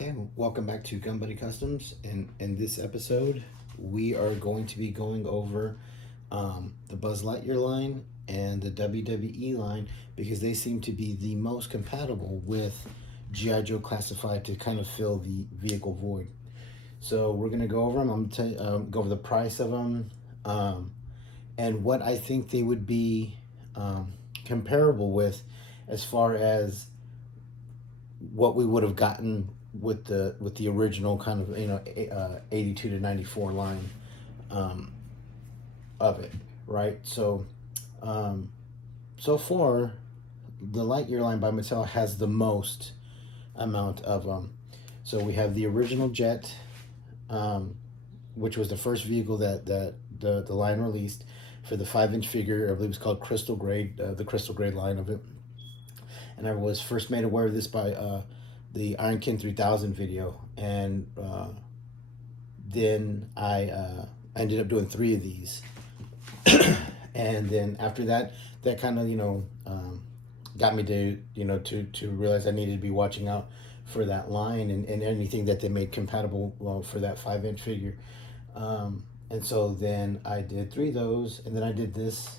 Okay, welcome back to Gun Buddy Customs. And in this episode, we are going to be going over the Buzz Lightyear line and the WWE line because they seem to be the most compatible with G.I. Joe Classified to kind of fill the vehicle void. So we're going to go over them. I'm going to go over the price of them and what I think they would be comparable with as far as what we would have gotten with the original kind of 82 to 94 line of it, right? So so far the Lightyear line by Mattel has the most amount of them. So we have the original Jet, which was the first vehicle that the line released for the 5-inch figure. I believe it's called Crystal Grade, the Crystal Grade line of it. And I was first made aware of this by the Ironkin 3000 video, and then I ended up doing 3 of these. And then after that, that kind of got me to realize I needed to be watching out for that line and anything that they made compatible for that 5-inch figure. And so then I did 3 of those, and then I did this.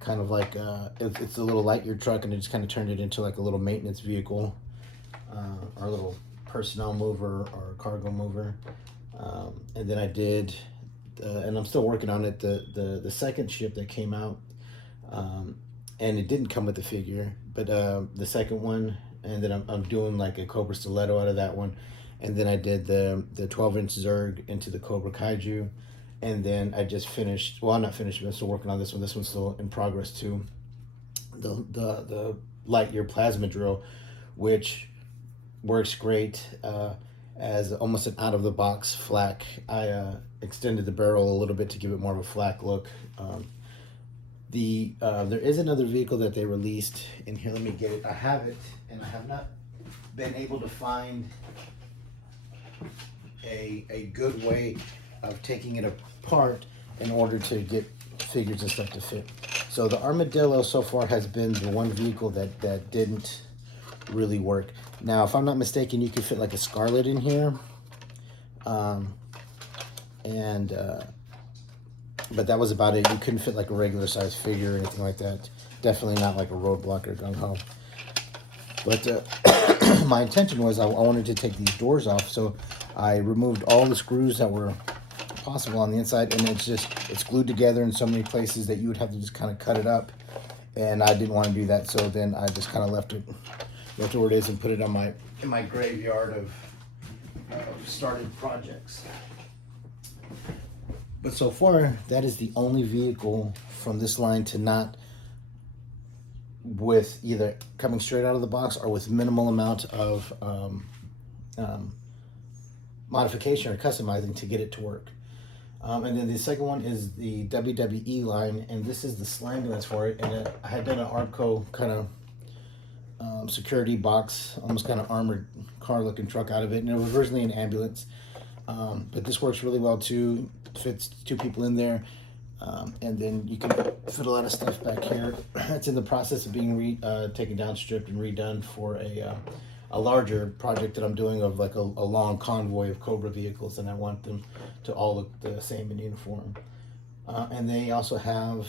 Kind of like it's a little Lightyear truck, and I just kind of turned it into like a little maintenance vehicle, or a little personnel mover or cargo mover. And then I did, and I'm still working on it, the second ship that came out, and it didn't come with the figure, but the second one, and then I'm doing like a Cobra Stiletto out of that one, and then I did the 12-inch Zerg into the Cobra Kaiju. And then I just finished, well, I'm not finished, I'm still working on this one. This one's still in progress too. The Lightyear plasma drill, which works great as almost an out-of-the-box flak. I extended the barrel a little bit to give it more of a flak look. There is another vehicle that they released in here. Let me get it. I have it, and I have not been able to find a good way of taking it apart in order to get figures and stuff to fit. So the Armadillo so far has been the one vehicle that didn't really work. Now, if I'm not mistaken, you could fit like a Scarlet in here. But that was about it. You couldn't fit like a regular size figure or anything like that. Definitely not like a Roadblock or Gung Ho. But my intention was I wanted to take these doors off, so I removed all the screws that were possible on the inside, and it's glued together in so many places that you would have to just kind of cut it up, and I didn't want to do that. So then I just kind of left it where it is and put it on my graveyard of started projects. But so far, that is the only vehicle from this line to not, with either coming straight out of the box or with minimal amount of modification or customizing to get it to work. And then the second one is the WWE line, and this is the Slambulance for it. And I had done an Arco kind of security box, almost kind of armored car-looking truck out of it, and it was originally an ambulance. But this works really well too. Fits 2 people in there, and then you can fit a lot of stuff back here. It's in the process of being taken down, stripped, and redone for a larger project that I'm doing of like a long convoy of Cobra vehicles, and I want them to all look the same in uniform. And they also have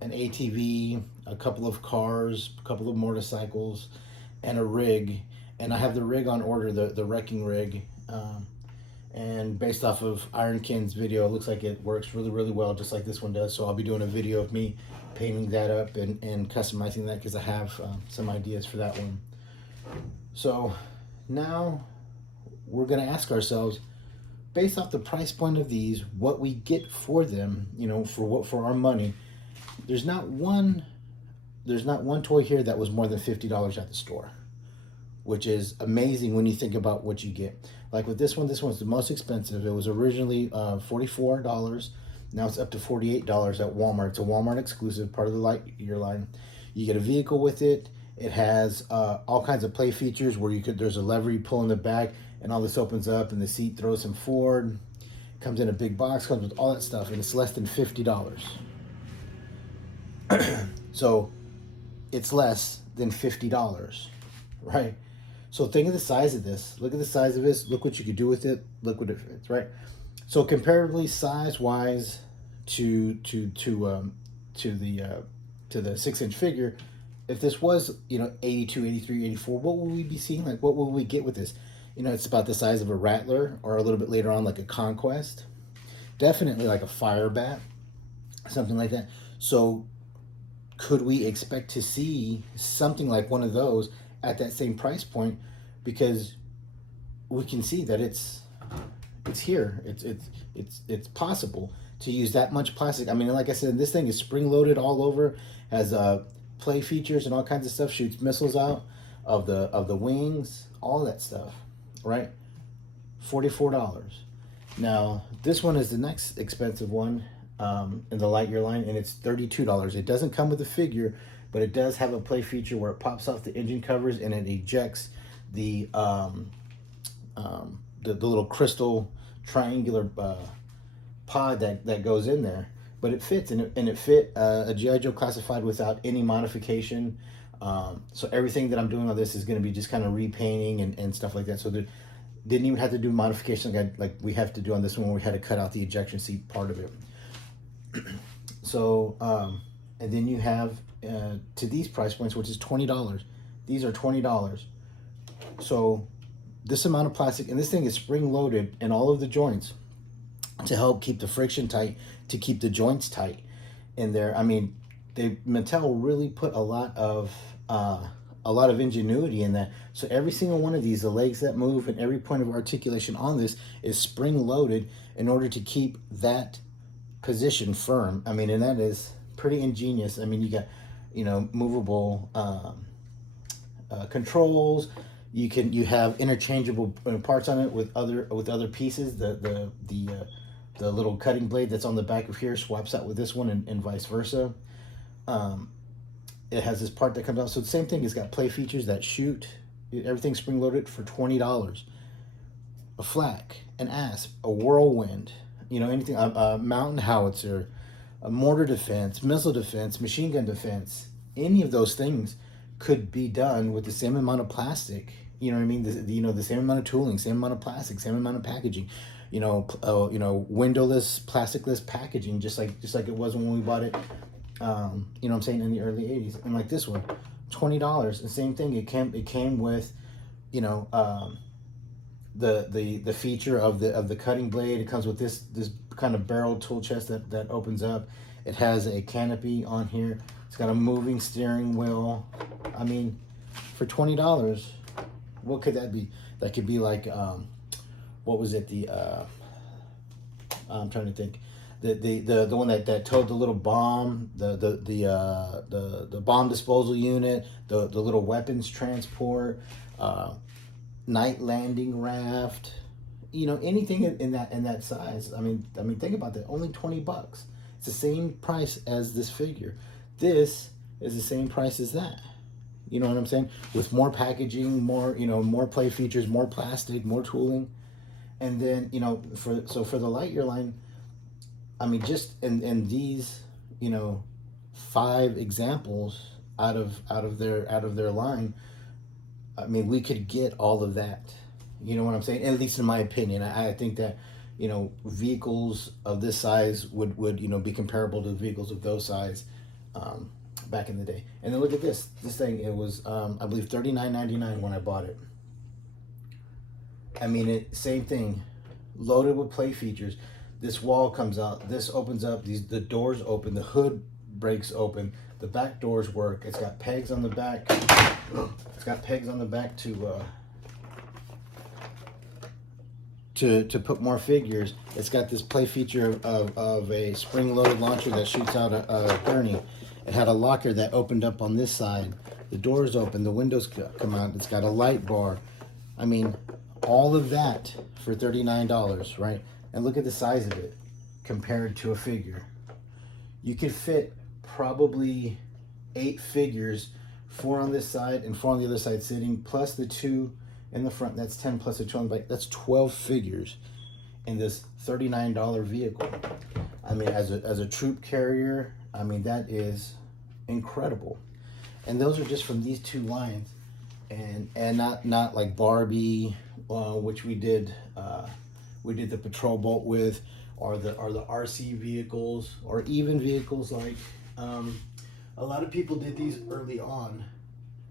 an ATV, a couple of cars, a couple of motorcycles, and a rig. And I have the rig on order, the wrecking rig. And based off of Ironkin's video, it looks like it works really, really well, just like this one does. So I'll be doing a video of me painting that up and customizing that because I have some ideas for that one. So now we're going to ask ourselves, based off the price point of these, what we get for them, for our money. There's not one toy here that was more than $50 at the store, which is amazing when you think about what you get. Like with this one's the most expensive. It was originally $44. Now it's up to $48 at Walmart. It's a Walmart exclusive, part of the Lightyear line. You get a vehicle with it. It has all kinds of play features where there's a lever you pull in the back, and all this opens up, and the seat throws him forward. Comes in a big box, comes with all that stuff, and it's less than $50. So it's less than $50, right? So think of the size of this. Look at the size of this. Look what you could do with it. Look what it fits, right? So comparatively size wise to the 6-inch figure, if this was 82, 83, 84, what would we be seeing? Like what will we get with this? It's about the size of a Rattler, or a little bit later on like a Conquest. Definitely like a Firebat, something like that. So could we expect to see something like one of those at that same price point? Because we can see that it's here. It's possible to use that much plastic. I mean, like I said, this thing is spring loaded all over, has play features and all kinds of stuff, shoots missiles out of the wings, all that stuff, right? $44. Now this one is the next expensive one in the Lightyear line, and it's $32. It doesn't come with a figure, but it does have a play feature where it pops off the engine covers and it ejects the little crystal triangular pod that goes in there. But it fits, and it fit a G.I. Joe classified without any modification. So everything that I'm doing on this is going to be just kind of repainting and stuff like that. So there didn't even have to do modifications like we have to do on this one, where we had to cut out the ejection seat part of it. So and then you have to these price points, which is $20. These are $20. So this amount of plastic, and this thing is spring loaded in all of the joints to help keep the friction tight, to keep the joints tight in there. I mean, Mattel really put a lot of ingenuity in that. So every single one of these, the legs that move and every point of articulation on this is spring loaded in order to keep that position firm. I mean, and that is pretty ingenious. I mean, you got movable controls. You have interchangeable parts on it with other pieces. The little cutting blade that's on the back of here swaps out with this one, and vice versa. It has this part that comes out. So the same thing. It's got play features that shoot. Everything's spring loaded for $20. A flak, an asp, a whirlwind. Anything. A mountain howitzer, a mortar defense, missile defense, machine gun defense. Any of those things could be done with the same amount of plastic. You know what I mean? The same amount of tooling, same amount of plastic, same amount of packaging. Windowless, plasticless packaging, just like it was when we bought it. What I'm saying, in the early '80s. And like this one, $20. The same thing. It came with, the feature of the cutting blade. It comes with this kind of barrel tool chest that opens up. It has a canopy on here. It's got a moving steering wheel. I mean, for $20, what could that be? That could be like, what was it? I'm trying to think. The one that towed the little bomb, the bomb disposal unit, the little weapons transport, night landing raft. Anything in that size. I mean, think about that. Only $20. It's the same price as this figure. This is the same price as that. You know what I'm saying? With more packaging, more play features, more plastic, more tooling, and then for the Lightyear line, I mean, just in these 5 examples out of their line, I mean, we could get all of that. You know what I'm saying? At least in my opinion, I think that vehicles of this size would be comparable to vehicles of those size back in the day. And then look at this thing. It was I believe $39.99 when I bought it. I mean, same thing, loaded with play features. This wall comes out, this opens up, the doors open, the hood breaks open, the back doors work. It's got pegs on the back. It's got pegs on the back to put more figures. It's got this play feature of a spring-loaded launcher that shoots out a gurney. It had a locker that opened up on this side. The doors open, the windows come out. It's got a light bar. I mean, all of that for $39, right? And look at the size of it compared to a figure. You could fit probably 8 figures, 4 on this side and 4 on the other side sitting, plus the 2 in the front. That's 10 plus the 2 on the back. That's 12 figures in this $39 vehicle. I mean, as a troop carrier, I mean, that is incredible. And those are just from these 2 lines. and not like Barbie, which we did the patrol boat with, or the RC vehicles, or even vehicles like a lot of people did these early on,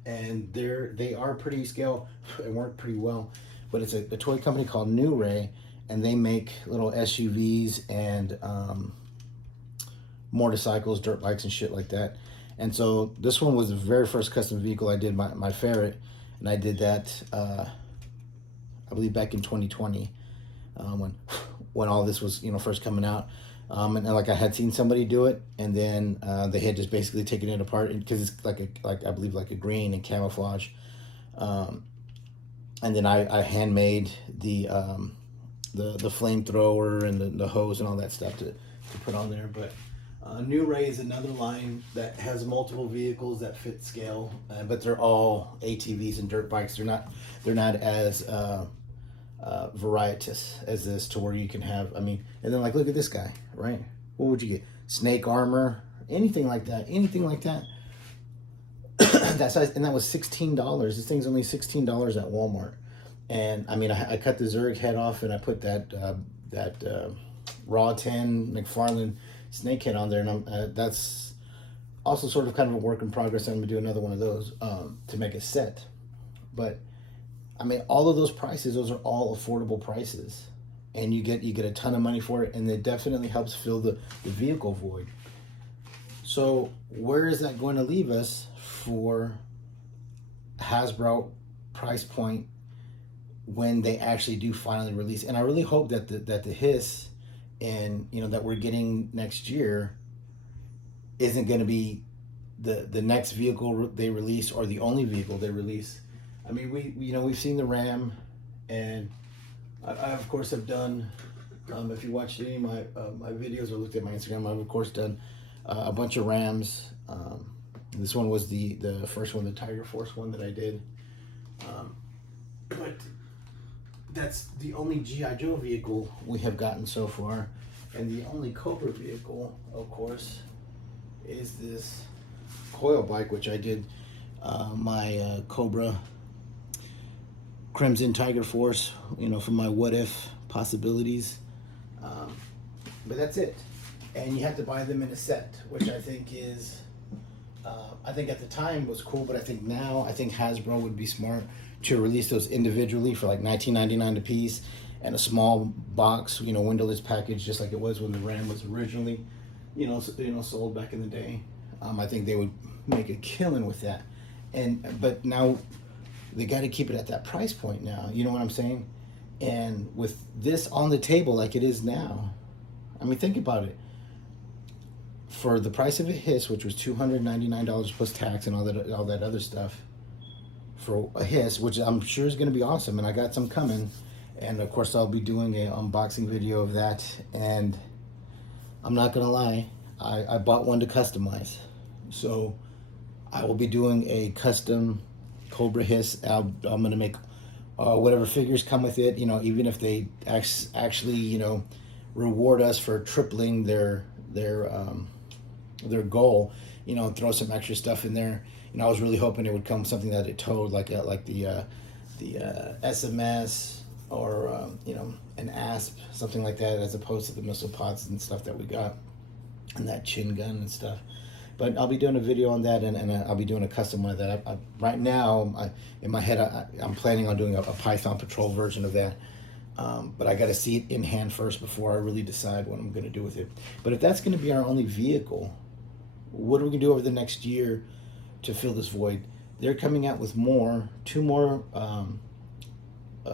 and they are pretty scale and work pretty well. But it's a toy company called New Ray, and they make little SUVs and motorcycles, dirt bikes, and shit like that. And so this one was the very first custom vehicle I did, my Ferret, and I did that I believe back in 2020, when all this was first coming out. And like I had seen somebody do it, and then they had just basically taken it apart because it's like I believe like a green and camouflage. And then I handmade the flamethrower and the hose and all that stuff to put on there. But New Ray is another line that has multiple vehicles that fit scale, but they're all ATVs and dirt bikes. They're not as varietous as this, to where you can have, I mean, and then like look at this guy, right? What would you get? Snake armor, anything like that. That size, and that was $16. This thing's only $16 at Walmart. And I mean, I cut the Zurich head off, and I put that Raw 10 McFarlane snake head on there, and that's also sort of kind of a work in progress. I'm gonna do another one of those to make a set. But I mean, all of those prices, those are all affordable prices, and you get a ton of money for it, and it definitely helps fill the vehicle void. So where is that going to leave us for Hasbro price point when they actually do finally release? And I really hope that the Hiss and that we're getting next year isn't going to be the next vehicle they release, or the only vehicle they release. I mean, we've seen the Ram, and I of course have done. If you watched any of my videos or looked at my Instagram, I've of course done a bunch of Rams. This one was the first one, the Tiger Force one that I did. But that's the only G.I. Joe vehicle we have gotten so far, and the only Cobra vehicle, of course, is this coil bike, which I did my Cobra Crimson Tiger Force, for my what if possibilities. But that's it. And you have to buy them in a set, which I think is, I think at the time was cool, but I think now, Hasbro would be smart to release those individually for like $19.99 a piece, and a small box, windowless package, just like it was when the Ram was originally, sold back in the day. I think they would make a killing with that. But now they got to keep it at that price point now. You know what I'm saying? And with this on the table like it is now, I mean, think about it. For the price of a Hiss, which was $299 plus tax and all that other stuff, for a Hiss, which I'm sure is going to be awesome, and I got some coming, and of course I'll be doing an unboxing video of that. And I'm not gonna lie, I bought one to customize, so I will be doing a custom Cobra Hiss. I'm gonna make whatever figures come with it, even if they actually reward us for tripling their goal, throw some extra stuff in there. I was really hoping it would come something that it towed, like the SMS, or an ASP, something like that, as opposed to the missile pods and stuff that we got, and that chin gun and stuff. But I'll be doing a video on that, and I'll be doing a custom one of that. Right now, in my head, I'm planning on doing a Python Patrol version of that. But I got to see it in hand first before I really decide what I'm going to do with it. But if that's going to be our only vehicle, what are we going to do over the next year to fill this void? They're coming out with two more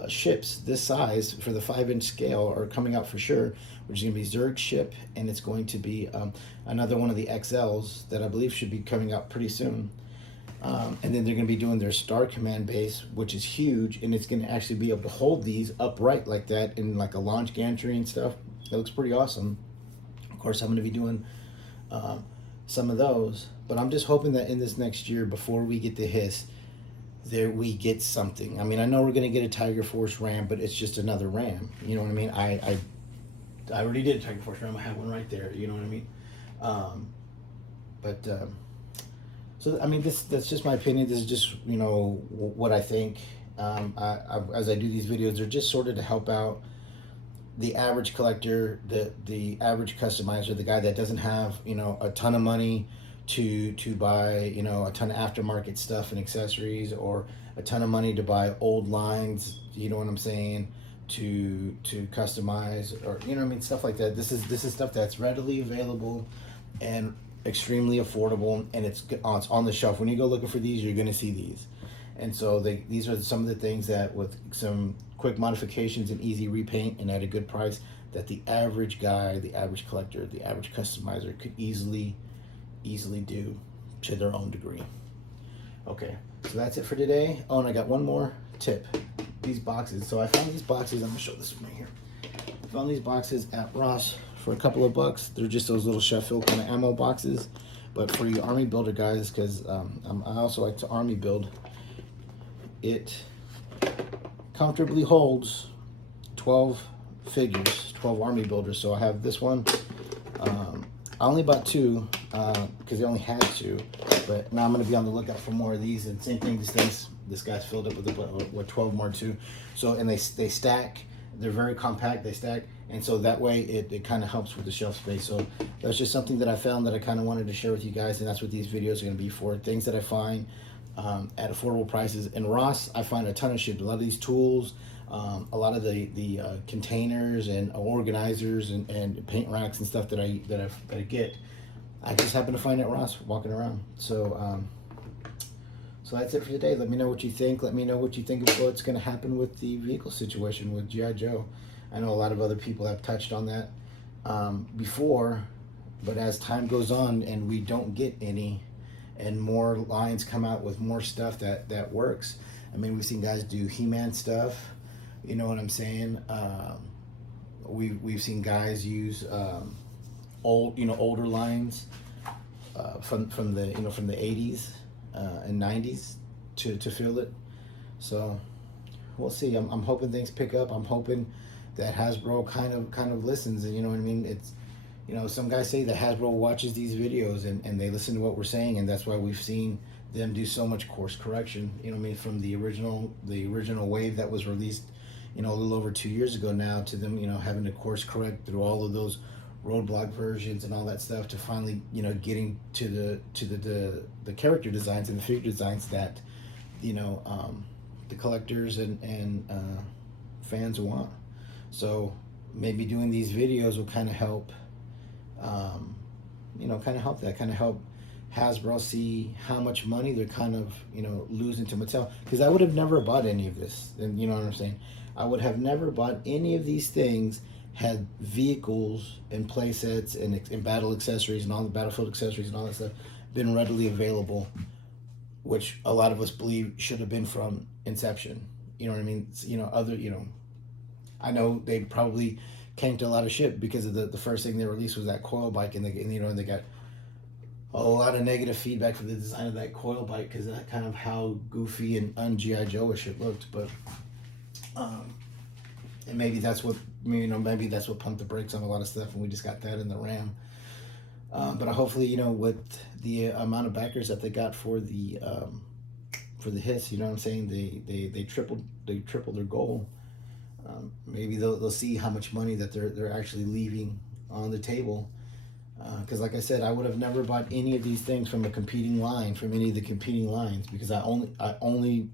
ships this size for the 5-inch scale are coming out for sure, which is going to be Zerg ship, and it's going to be another one of the XLs that I believe should be coming out pretty soon. And then they're going to be doing their Star Command base, which is huge, and it's going to actually be able to hold these upright like that in like a launch gantry and stuff. That looks pretty awesome. Of course, I'm going to be doing some of those, but I'm just hoping that in this next year, before we get the Hiss, we get something. I mean, I know we're going to get a Tiger Force Ram, but it's just another Ram. You know what I mean? I already did a Tiger Force Ram. I have one right there. You know what I mean? So I mean, that's just my opinion. This is just, you know, what I think. As I do these videos, they're just sort of to help out the average collector, the average customizer, the guy that doesn't have, you know, a ton of money to buy, you know, a ton of aftermarket stuff and accessories, or a ton of money to buy old lines, you know what I'm saying, to customize, or, you know what I mean, stuff like that. This is stuff that's readily available and extremely affordable, and it's on the shelf. When you go looking for these, you're going to see these. And so these are some of the things that, with some quick modifications and easy repaint and at a good price, that the average guy, the average collector, the average customizer could easily do to their own degree. Okay, so that's it for today. Oh, and I got one more tip. These boxes. So I found these boxes. I'm gonna show this one right here. I found these boxes at Ross for a couple of bucks. They're just those little Sheffield kind of ammo boxes. But for you Army builder guys, because I also like to Army build, it comfortably holds 12 figures, 12 Army builders. So I have this one. I only bought 2 because they only had 2, but now I'm going to be on the lookout for more of these. And same thing, this guy's filled up with 12 more too. So, and they stack. They're very compact. They stack, and so that way it kind of helps with the shelf space. So that's just something that I found that I kind of wanted to share with you guys, and that's what these videos are going to be for. Things that I find at affordable prices. In Ross, I find a ton of shit. A lot of these tools, a lot of the containers and organizers and paint racks and stuff that I get, I just happen to find at Ross walking around. So so that's it for today. Let me know what you think. Let me know what you think of what's going to happen with the vehicle situation with G.I. Joe. I know a lot of other people have touched on that before, but as time goes on and we don't get any, and more lines come out with more stuff that works. I mean, we've seen guys do He-Man stuff, you know what I'm saying? We've seen guys use older lines from the 80s and 90s to fill it. So we'll see. I'm hoping things pick up. I'm hoping that Hasbro kind of listens, and you know what I mean. It's, you know, some guys say that Hasbro watches these videos and they listen to what we're saying, and that's why we've seen them do so much course correction. You know what I mean, from the original wave that was released, you know, a little over 2 years ago now, to them, you know, having to course correct through all of those roadblock versions and all that stuff, to finally, you know, getting to the character designs and the figure designs that, you know, the collectors and fans want. So maybe doing these videos will kind of help, you know, kind of help Hasbro see how much money they're kind of, you know, losing to Mattel. Because I would have never bought any of this, and you know what I'm saying, I would have never bought any of these things had vehicles and play sets and battle accessories and all the battlefield accessories and all that stuff been readily available, which a lot of us believe should have been from inception. You know what I mean? You know, I know they probably came to a lot of shit because of the first thing they released was that coil bike, and they got a lot of negative feedback for the design of that coil bike because of that kind of how goofy and un-G.I. Joe-ish it looked. But and maybe that's what, you know, maybe that's what pumped the brakes on a lot of stuff, and we just got that in the Ram. But hopefully, you know, with the amount of backers that they got for the Hiss, you know what I'm saying, they tripled their goal. Maybe they'll see how much money that they're actually leaving on the table. Because like I said, I would have never bought any of these things from a competing line, from any of the competing lines, because I only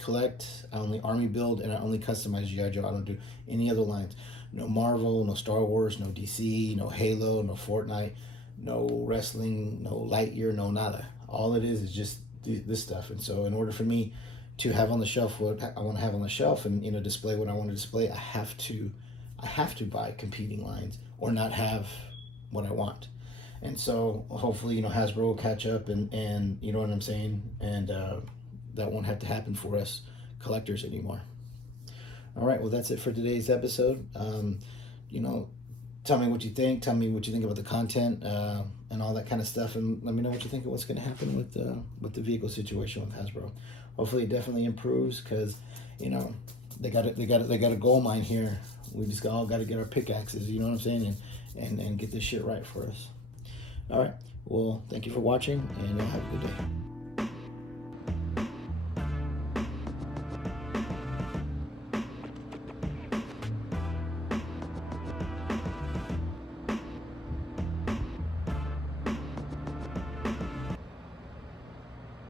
collect, I only Army build, and I only customize G.I. Joe. I don't do any other lines. No Marvel, no Star Wars, no DC, no Halo, no Fortnite, no wrestling, no Lightyear, no nada. All it is just this stuff. And so in order for me to have on the shelf what I want to have on the shelf, and, you know, display what I want to display, I have to buy competing lines or not have what I want. And so hopefully, you know, Hasbro will catch up, and you know what I'm saying, and that won't have to happen for us collectors anymore. All right, well, that's it for today's episode. You know, tell me what you think. Tell me what you think about the content and all that kind of stuff, and let me know what you think of what's going to happen with the vehicle situation with Hasbro. Hopefully, it definitely improves, because, you know, they got a gold mine here. We just all got to get our pickaxes. You know what I'm saying, and get this shit right for us. All right. Well, thank you for watching, and have a good day.